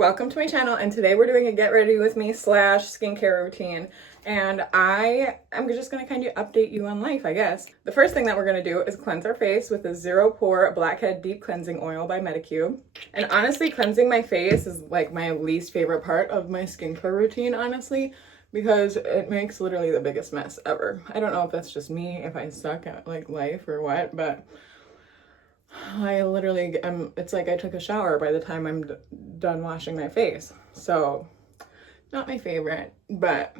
Welcome to my channel, and today we're doing a get ready with me / skincare routine, and I am just going to kind of update you on life, I guess. The first thing that we're going to do is cleanse our face with a Zero Pore Blackhead Deep Cleansing Oil by Medicube. And honestly, cleansing my face is like my least favorite part of my skincare routine, honestly, because it makes literally the biggest mess ever. I don't know if that's just me, if I suck at like life or what, but I literally it's like I took a shower by the time I'm done washing my face. So not my favorite, but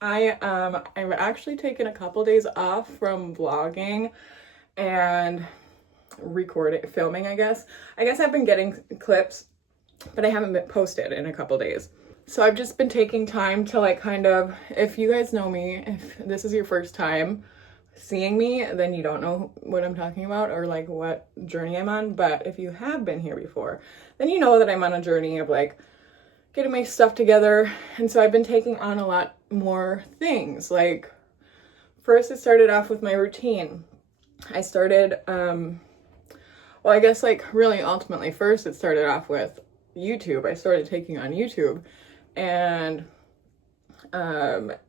I've actually taken a couple days off from vlogging and filming, I guess. I've been getting clips, but I haven't been posted in a couple days. So I've just been taking time to like kind of, if you guys know me, if this is your first time seeing me, then you don't know what I'm talking about or like what journey I'm on. But if you have been here before, then you know that I'm on a journey of like getting my stuff together. And so I've been taking on a lot more things. Like first it started off with my routine. I started, I guess like really ultimately first it started off with YouTube. I started taking on YouTube, and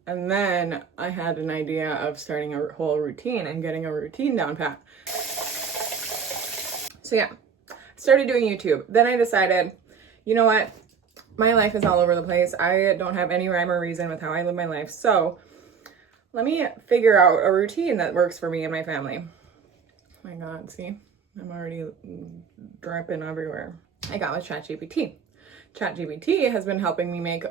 then I had an idea of starting a whole routine and getting a routine down pat. So yeah, started doing YouTube. Then I decided, you know what? My life is all over the place. I don't have any rhyme or reason with how I live my life. So let me figure out a routine that works for me and my family. Oh my God, see? I'm already dripping everywhere. I got with ChatGPT. ChatGPT has been helping me make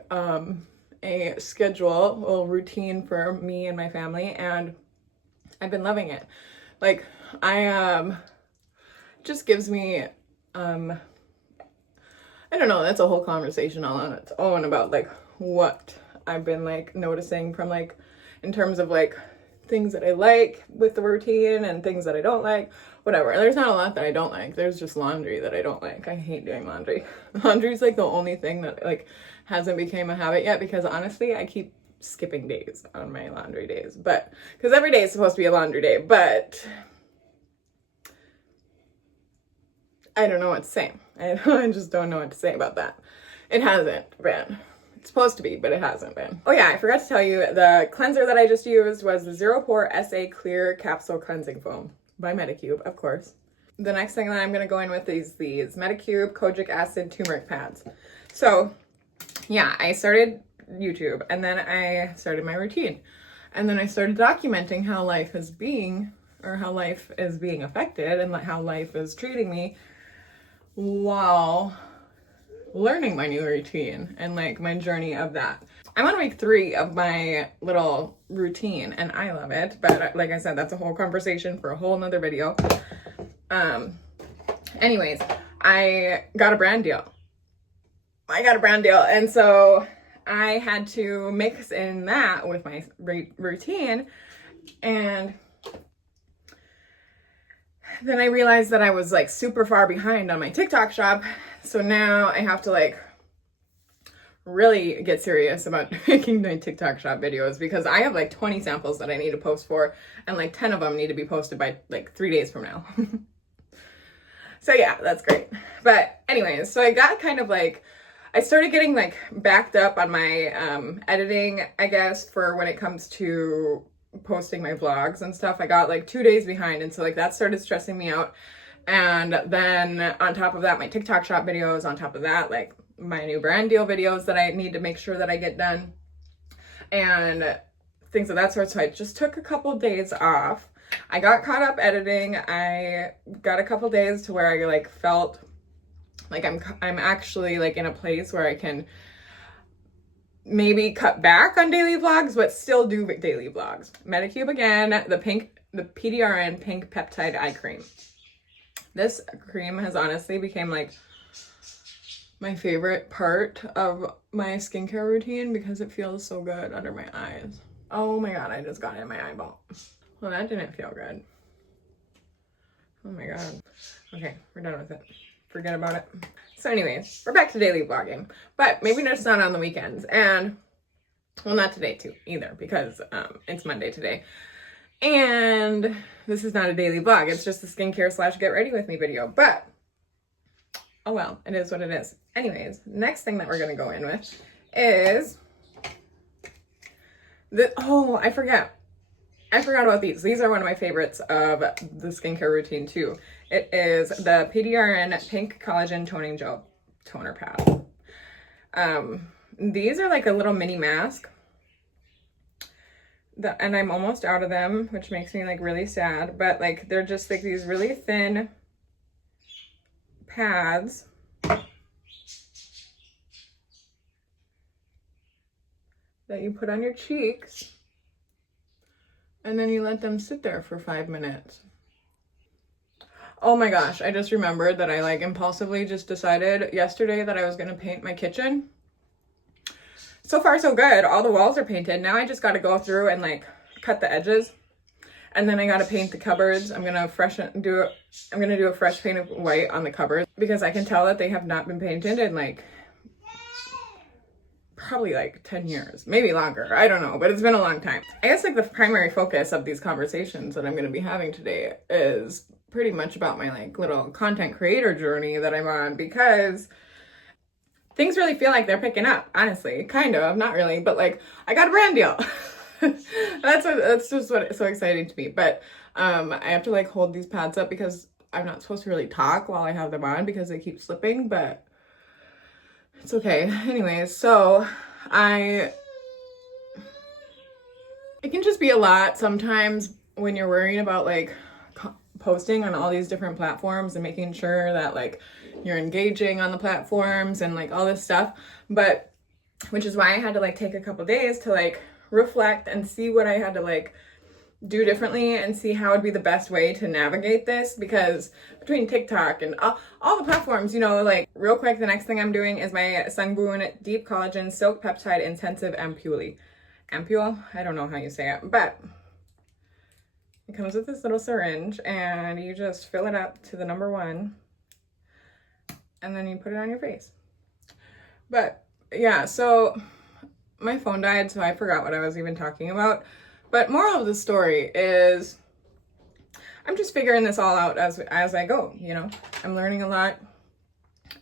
a schedule, a routine for me and my family, and I've been loving it. Like just gives me I don't know, that's a whole conversation all on its own about like what I've been like noticing from like in terms of like things that I like with the routine and things that I don't like, whatever. There's not a lot that I don't like. There's just laundry that I don't like. I hate doing laundry. Laundry is like the only thing that like hasn't become a habit yet, because honestly I keep skipping days on my laundry days, but because every day is supposed to be a laundry day, but I don't know what to say. I just don't know what to say about that. It hasn't been. It's supposed to be, but it hasn't been. Oh yeah, I forgot to tell you, the cleanser that I just used was the Zero Pore SA Clear Capsule Cleansing Foam by Medicube, of course. The next thing that I'm going to go in with is these Medicube Kojic Acid Turmeric Pads. So yeah, I started YouTube, and then I started my routine, and then I started documenting how life is being affected and how life is treating me while learning my new routine and like my journey of that. I'm on week 3 of my little routine and I love it, but like I said, that's a whole conversation for a whole nother video. Anyways, I got a brand deal, and so I had to mix in that with my routine, and then I realized that I was like super far behind on my TikTok shop. So now I have to like really get serious about making my TikTok shop videos, because I have like 20 samples that I need to post for, and like 10 of them need to be posted by like 3 days from now. So yeah, that's great. But anyways, so I got kind of like, I started getting like backed up on my editing, I guess, for when it comes to posting my vlogs and stuff. I got like 2 days behind, and so like that started stressing me out. And then on top of that, my TikTok shop videos, on top of that, like my new brand deal videos that I need to make sure that I get done and things of that sort. So I just took a couple days off. I got caught up editing. I got a couple days to where I like felt like I'm actually like in a place where I can maybe cut back on daily vlogs, but still do daily vlogs. Medicube again, the PDRN Pink Peptide Eye Cream. This cream has honestly become like my favorite part of my skincare routine because it feels so good under my eyes. Oh my God, I just got it in my eyeball. Well, that didn't feel good. Oh my God. Okay, we're done with it. Forget about it. So anyways, we're back to daily vlogging, but maybe just not on the weekends. And well, not today too either, because it's Monday today. And this is not a daily vlog. It's just a skincare / get ready with me video. But oh well, it is what it is. Anyways, next thing that we're gonna go in with is I forgot about these. These are one of my favorites of the skincare routine too. It is the PDRN Pink Collagen Toning Gel Toner Pad. These are like a little mini mask. And I'm almost out of them, which makes me like really sad. But like they're just like these really thin pads. That you put on your cheeks. And then you let them sit there for 5 minutes. Oh my gosh, I just remembered that I like impulsively just decided yesterday that I was gonna paint my kitchen. So far so good, all the walls are painted. Now I just gotta go through and like cut the edges. And then I gotta paint the cupboards. I'm gonna do a fresh paint of white on the cupboards because I can tell that they have not been painted in like probably like 10 years, maybe longer. I don't know, but it's been a long time. I guess like the primary focus of these conversations that I'm going to be having today is pretty much about my like little content creator journey that I'm on, because things really feel like they're picking up, honestly. Kind of, not really, but like I got a brand deal. That's just what it's so exciting to me. But I have to like hold these pads up because I'm not supposed to really talk while I have them on because they keep slipping, but it's okay. Anyways, so it can just be a lot sometimes when you're worrying about like posting on all these different platforms and making sure that like you're engaging on the platforms and like all this stuff. But which is why I had to like take a couple days to like reflect and see what I had to like do differently and see how would be the best way to navigate this, because between TikTok and all the platforms, you know, like real quick, the next thing I'm doing is my Sungbun Deep Collagen Silk Peptide Intensive Ampule. I don't know how you say it, but it comes with this little syringe and you just fill it up to the number 1 and then you put it on your face. But yeah, so my phone died, so I forgot what I was even talking about. But moral of the story is I'm just figuring this all out as I go, you know. I'm learning a lot.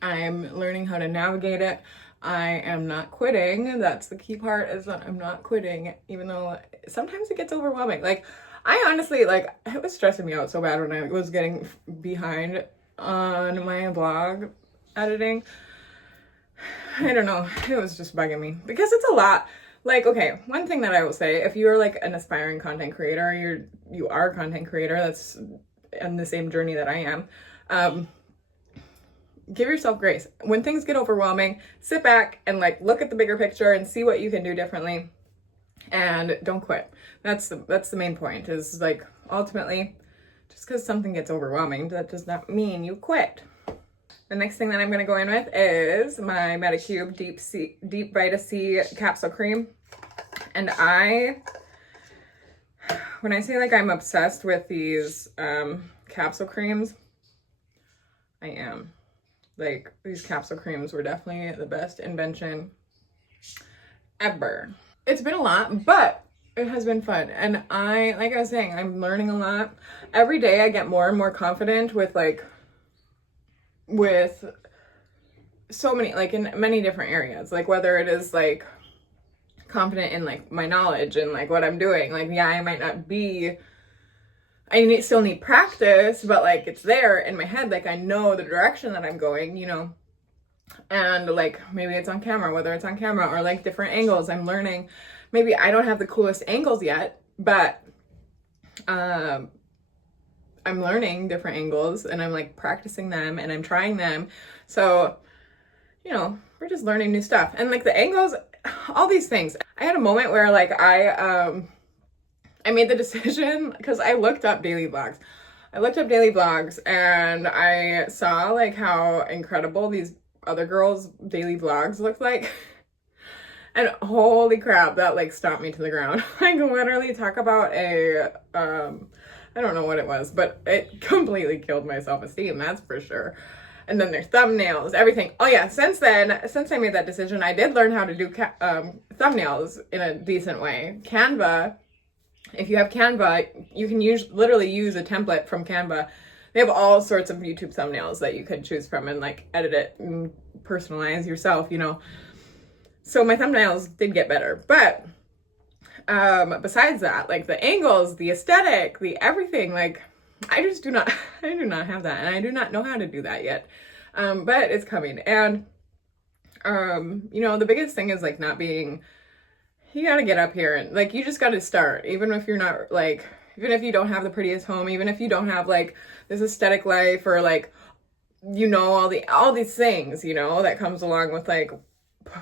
I'm learning how to navigate it. I am not quitting. That's the key part, is that I'm not quitting, even though sometimes it gets overwhelming. Like, I honestly, like, it was stressing me out so bad when I was getting behind on my blog editing. I don't know. It was just bugging me because it's a lot. Like, okay, one thing that I will say, if you're like an aspiring content creator, you are a content creator that's in the same journey that I am, give yourself grace. When things get overwhelming, sit back and like look at the bigger picture and see what you can do differently, and don't quit. That's the main point, is like ultimately, just because something gets overwhelming, that does not mean you quit. The next thing that I'm going to go in with is my Medicube Deep Vita C Capsule Cream. And when I say like I'm obsessed with these capsule creams, I am. Like, these capsule creams were definitely the best invention ever. It's been a lot, but it has been fun. And like I was saying, I'm learning a lot. Every day I get more and more confident with so many, like in many different areas, like whether it is like confident in like my knowledge and like what I'm doing. Like, yeah, I might not be, still need practice, but like it's there in my head. Like, I know the direction that I'm going, you know, and like maybe it's on camera, whether it's on camera or like different angles. I'm learning. Maybe I don't have the coolest angles yet, but I'm learning different angles and I'm like practicing them and I'm trying them. So, you know, we're just learning new stuff. And like the angles, all these things. I had a moment where like I made the decision, because I looked up daily vlogs. And I saw like how incredible these other girls' daily vlogs looked like. And holy crap, that like stopped me to the ground. Like, literally talk about I don't know what it was, but it completely killed my self-esteem, that's for sure. And then there's thumbnails, everything. Oh yeah, since I made that decision, I did learn how to do thumbnails in a decent way. Canva, if you have Canva, you can literally use a template from Canva they have all sorts of YouTube thumbnails that you could choose from and like edit it and personalize yourself, you know. So my thumbnails did get better, but besides that, like the angles, the aesthetic, the everything, like I do not have that, and I do not know how to do that yet. But it's coming. And you know, the biggest thing is like not being, you gotta get up here and like you just gotta start, even if you're not like, even if you don't have the prettiest home, even if you don't have like this aesthetic life, or like, you know, all these things, you know, that comes along with like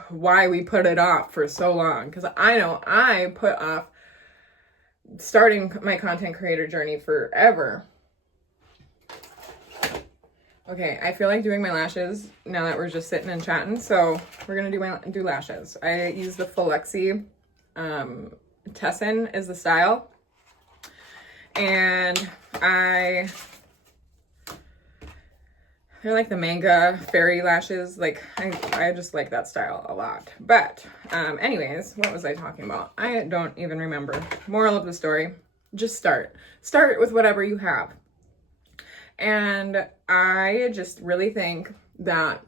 why we put it off for so long. Because I know I put off starting my content creator journey forever. Okay, I feel like doing my lashes now that we're just sitting and chatting, so we're gonna do lashes. I use the Philexi Tessin is the style, and they're like the manga fairy lashes. Like I just like that style a lot. But anyways, what was I talking about? I don't even remember. Moral of the story, just start with whatever you have. And I just really think that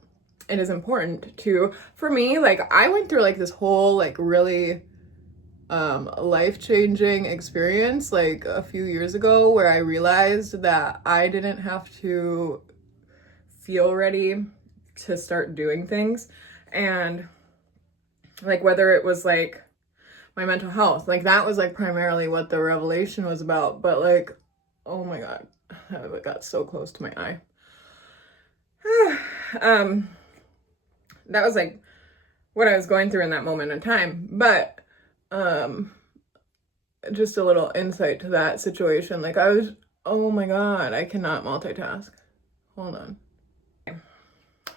it is important to, for me, like I went through like this whole like really life-changing experience like a few years ago, where I realized that I didn't have to feel ready to start doing things. And like whether it was like my mental health, like that was like primarily what the revelation was about. But like, oh my God, that got so close to my eye. That was like what I was going through in that moment in time. But just a little insight to that situation. Like I was, oh my God, I cannot multitask. Hold on.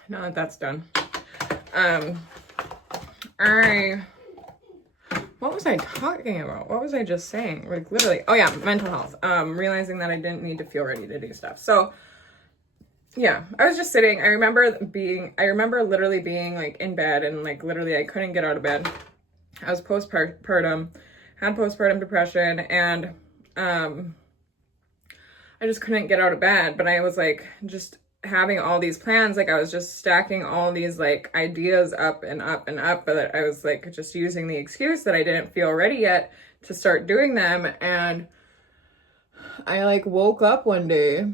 Now that that's done, what was I talking about? What was I just saying? Like literally, oh yeah, mental health. Realizing that I didn't need to feel ready to do stuff. So yeah, I was just sitting. I remember literally being like in bed, and like literally I couldn't get out of bed. I was postpartum, had postpartum depression, and I just couldn't get out of bed. But I was like just having all these plans, like I was just stacking all these like ideas up and up and up, but I was like just using the excuse that I didn't feel ready yet to start doing them. And I like woke up one day,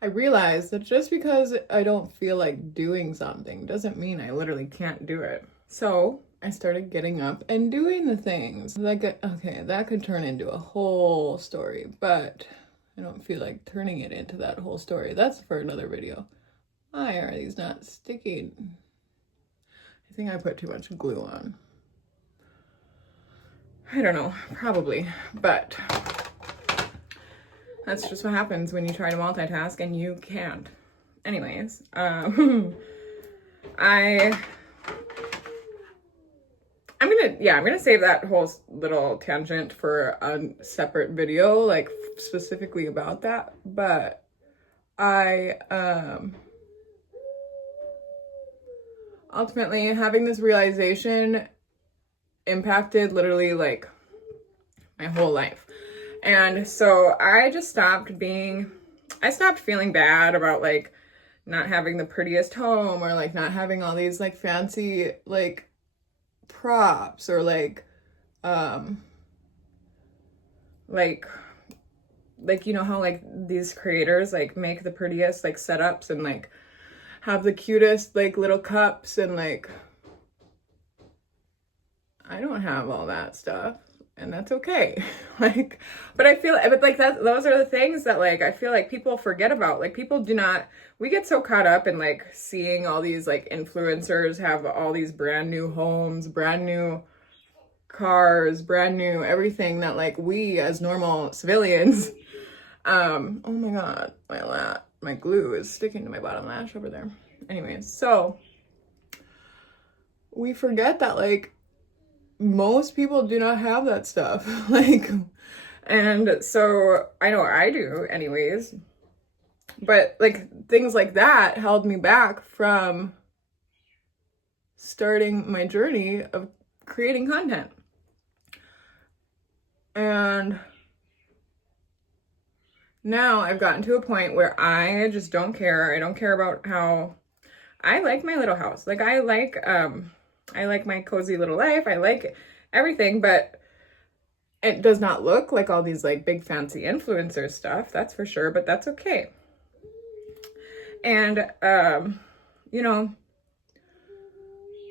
I realized that just because I don't feel like doing something doesn't mean I literally can't do it. So I started getting up and doing the things. Like, okay, that could turn into a whole story, but I don't feel like turning it into that whole story. That's for another video. Why are these not sticking? I think I put too much glue on. I don't know, probably, but that's just what happens when you try to multitask and you can't. Anyways, I'm gonna save that whole little tangent for a separate video, like specifically about that. But I ultimately having this realization impacted literally like my whole life. And so I stopped feeling bad about like not having the prettiest home, or like not having all these like fancy like props, or like you know how like these creators like make the prettiest like setups and like have the cutest like little cups, and like I don't have all that stuff, and that's okay. Like, but like those are the things that like I feel like people forget about. Like we get so caught up in like seeing all these like influencers have all these brand new homes, brand new cars, brand new everything, that like we as normal civilians, oh my God, my glue is sticking to my bottom lash over there. Anyways, so we forget that like most people do not have that stuff. Like, and so I know I do anyways, but like things like that held me back from starting my journey of creating content. And Now I've gotten to a point where I just don't care. I don't care about how I like my little house. Like I like my cozy little life. I like everything, but it does not look like all these like big fancy influencer stuff, that's for sure, but that's okay. And you know,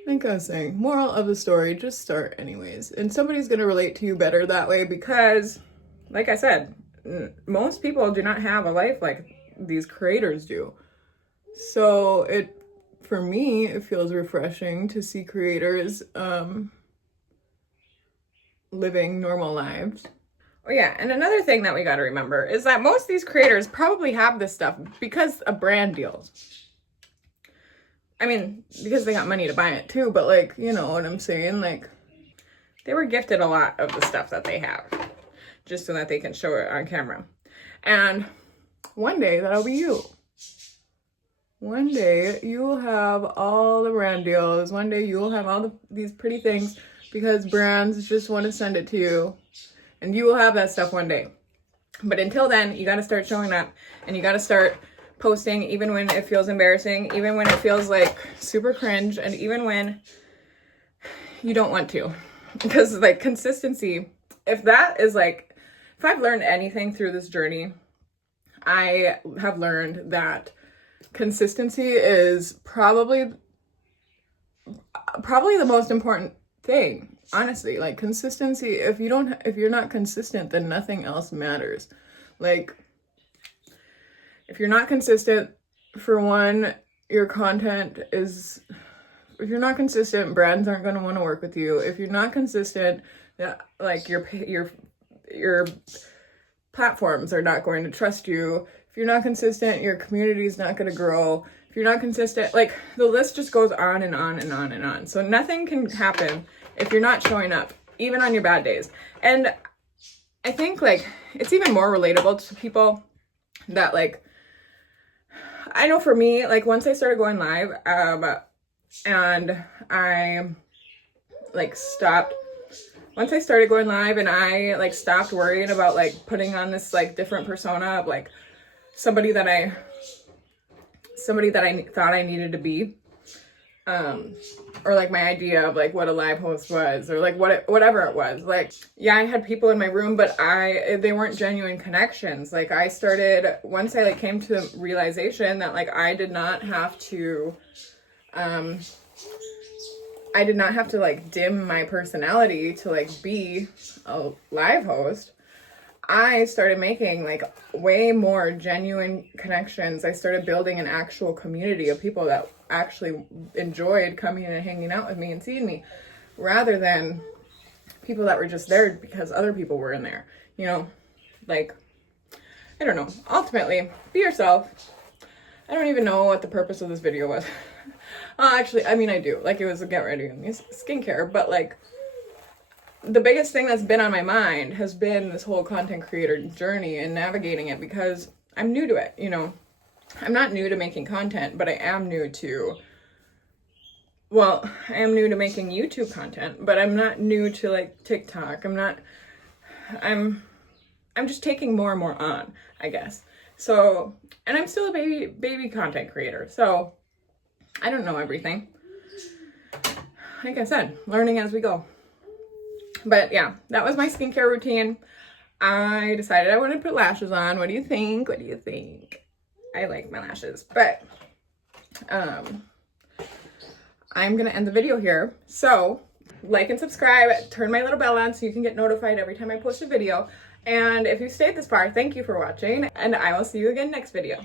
like I was saying, moral of the story, just start anyways. And somebody's going to relate to you better that way because, like I said, most people do not have a life like these creators do. So for me, it feels refreshing to see creators living normal lives. Oh yeah, and another thing that we got to remember is that most of these creators probably have this stuff because of brand deals. I mean, because they got money to buy it too, but like, you know what I'm saying? Like, they were gifted a lot of the stuff that they have just so that they can show it on camera. And one day that'll be you. One day you will have all the brand deals. One day you will have all these pretty things because brands just want to send it to you. And you will have that stuff one day. But until then, you got to start showing up and you got to start posting even when it feels embarrassing, even when it feels like super cringe, and even when you don't want to. Because like consistency, if I've learned anything through this journey, I have learned that consistency is probably the most important thing. Honestly, like consistency, if you're not consistent, then nothing else matters. Like, if you're not consistent, for one, your content is, if you're not consistent, brands aren't going to want to work with you. If you're not consistent, like your platforms are not going to trust you. If you're not consistent, your community is not going to grow. If you're not consistent, like the list just goes on and on and on and on. So nothing can happen if you're not showing up, even on your bad days. And I think like it's even more relatable to people that like, I know for me, like once I started going live, and I like stopped, once I started going live and I like stopped worrying about like putting on this like different persona of like somebody that I thought I needed to be, or like my idea of like what a live host was, or like whatever it was. Like, yeah, I had people in my room, but they weren't genuine connections. Like once I like came to the realization that like I did not have to like dim my personality to like be a live host. I started making like way more genuine connections. I started building an actual community of people that actually enjoyed coming and hanging out with me and seeing me, rather than people that were just there because other people were in there. You know, like, I don't know. Ultimately, be yourself. I don't even know what the purpose of this video was. Actually, I mean, I do. Like, it was a get ready with me skincare, but like, the biggest thing that's been on my mind has been this whole content creator journey and navigating it, because I'm new to it, you know. I'm not new to making content, but I am new to, well, I am new to making YouTube content, but I'm not new to like TikTok. I'm just taking more and more on, I guess. So, and I'm still a baby content creator. So I don't know everything. Like I said, learning as we go. But yeah, that was my skincare routine. I decided I wanted to put lashes on. What do you think? What do you think? I like my lashes, but I'm gonna end the video here. So like and subscribe, turn my little bell on so you can get notified every time I post a video. And if you stayed this far, thank you for watching, and I will see you again next video.